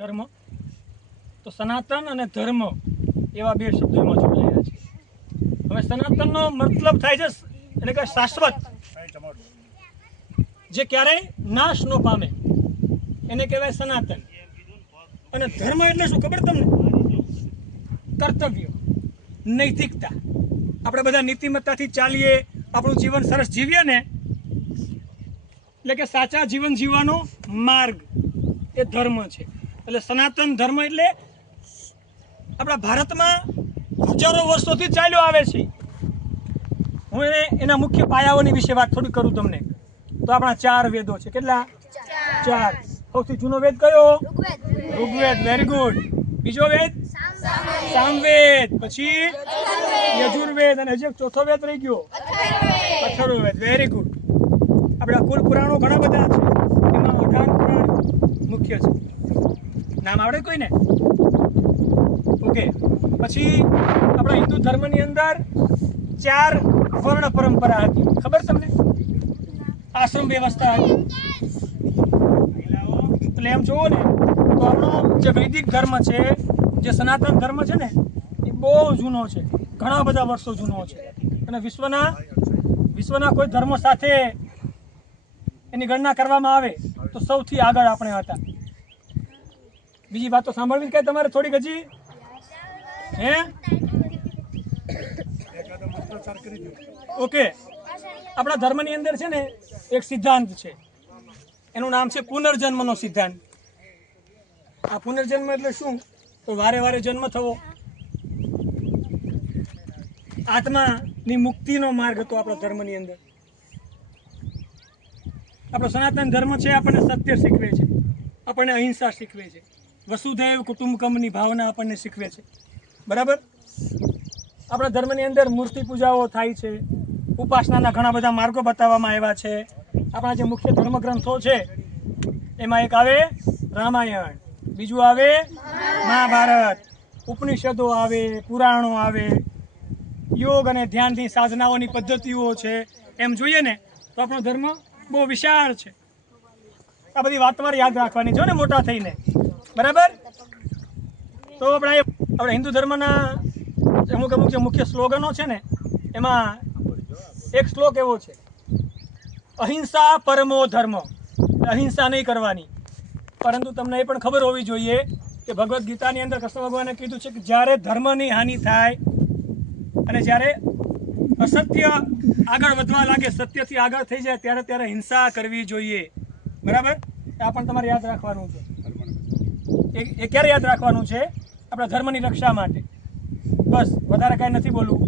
ધર્મ તો સનાતન અને ધર્મ એવા બે શબ્દો એમાં જોડાયેલા છે. હવે સનાતનનો મતલબ થાય છે એટલે કે શાશ્વત, જે ક્યારેય નાશ ન પામે એને કહેવાય સનાતન. અને ધર્મ એટલે શું ખબર તમને? કર્તવ્ય, નૈતિકતા. આપણે બધા નીતિમત્તાથી ચાલીએ, આપણું જીવન સરસ જીવીએ ને, એટલે કે સાચા જીવન જીવવાનો માર્ગ એ ધર્મ છે. એટલે સનાતન ધર્મ એટલે આપણા ભારતમાં હજારો વર્ષોથી ચાલ્યો આવે છે. હું એના મુખ્ય પાયાઓની વિશે વાત થોડી કરું તમને. તો આપણા 4 વેદો છે. કેટલા? 4. સૌથી જૂનો વેદ કયો? ઋગ્વેદ. Very good. બીજો વેદ સામવેદ. પછી યજુર્વેદ. અને હજી ચોથો વેદ રહી ગયો, અથર્વવેદ. Very good. આપણા કુલ પુરાણો ઘણા બધા છે, એમાં 18 પુરાણ મુખ્ય છે. નામ આવડે કોઈને? ઓકે. પછી આપણા હિન્દુ ધર્મની અંદર 4 વર્ણ પરંપરા હતી. ખબર તમને? આશ્રમ વ્યવસ્થા હતી. એટલે એમ જોવો ને તો આપણો જે વૈદિક ધર્મ છે, જે સનાતન ધર્મ છે ને, એ બહુ જૂનો છે, ઘણા બધા વર્ષો જૂનો છે. અને વિશ્વના કોઈ ધર્મો સાથે એની ગણના કરવામાં આવે તો સૌથી આગળ આપણે હતા. બીજી વાત તો સાંભળવી કે તમારે થોડીક હજી? હે? ઓકે. આપણા ધર્મની અંદર છે ને એક સિદ્ધાંત છે, એનું નામ છે પુનર્જન્મનો સિદ્ધાંત. આ પુનર્જન્મ એટલે શું? તો વારે વારે જન્મ થવો. આત્માની મુક્તિનો માર્ગ હતો આપણા ધર્મની અંદર. આપણો સનાતન ધર્મ છે આપણને સત્ય શીખવે છે, આપણને અહિંસા શીખવે છે, વસુધૈવ કુટુંબકમની ભાવના આપણને શીખવે છે. બરાબર? આપણા ધર્મની અંદર મૂર્તિ પૂજાઓ થાય છે, ઉપાસનાના ઘણા બધા માર્ગો બતાવવામાં આવ્યા છે. આપણા જે મુખ્ય ધર્મ ગ્રંથો છે એમાં એક આવે રામાયણ, બીજું આવે મહાભારત, ઉપનિષદો આવે, પુરાણો આવે, યોગ અને ધ્યાનથી સાધનાઓની પદ્ધતિઓ છે. એમ જોઈએ ને તો આપણો ધર્મ બહુ વિશાળ છે. આ બધી વાત તમારે યાદ રાખવાની છે ને મોટા થઈને. બરાબર? તો આપણે હિન્દુ ધર્મના અમુક જે મુખ્ય સ્લોગનો છે ને, એમાં એક શ્લોક એવો છે, અહિંસા પરમો ધર્મ. અહિંસા નહીં કરવાની. પરંતુ તમને એ પણ ખબર હોવી જોઈએ કે ભગવદ્ ગીતાની અંદર કૃષ્ણ ભગવાને કીધું છે કે જ્યારે ધર્મની હાનિ થાય અને જ્યારે અસત્ય આગળ વધવા લાગે, સત્યથી આગળ થઈ જાય, ત્યારે હિંસા કરવી જોઈએ. બરાબર? આ પણ તમારે યાદ રાખવાનું છે. એ ક્યારે યાદ રાખવાનું છે? આપણા ધર્મની રક્ષા માટે. બસ, વધારે કાંઈ નથી બોલવું.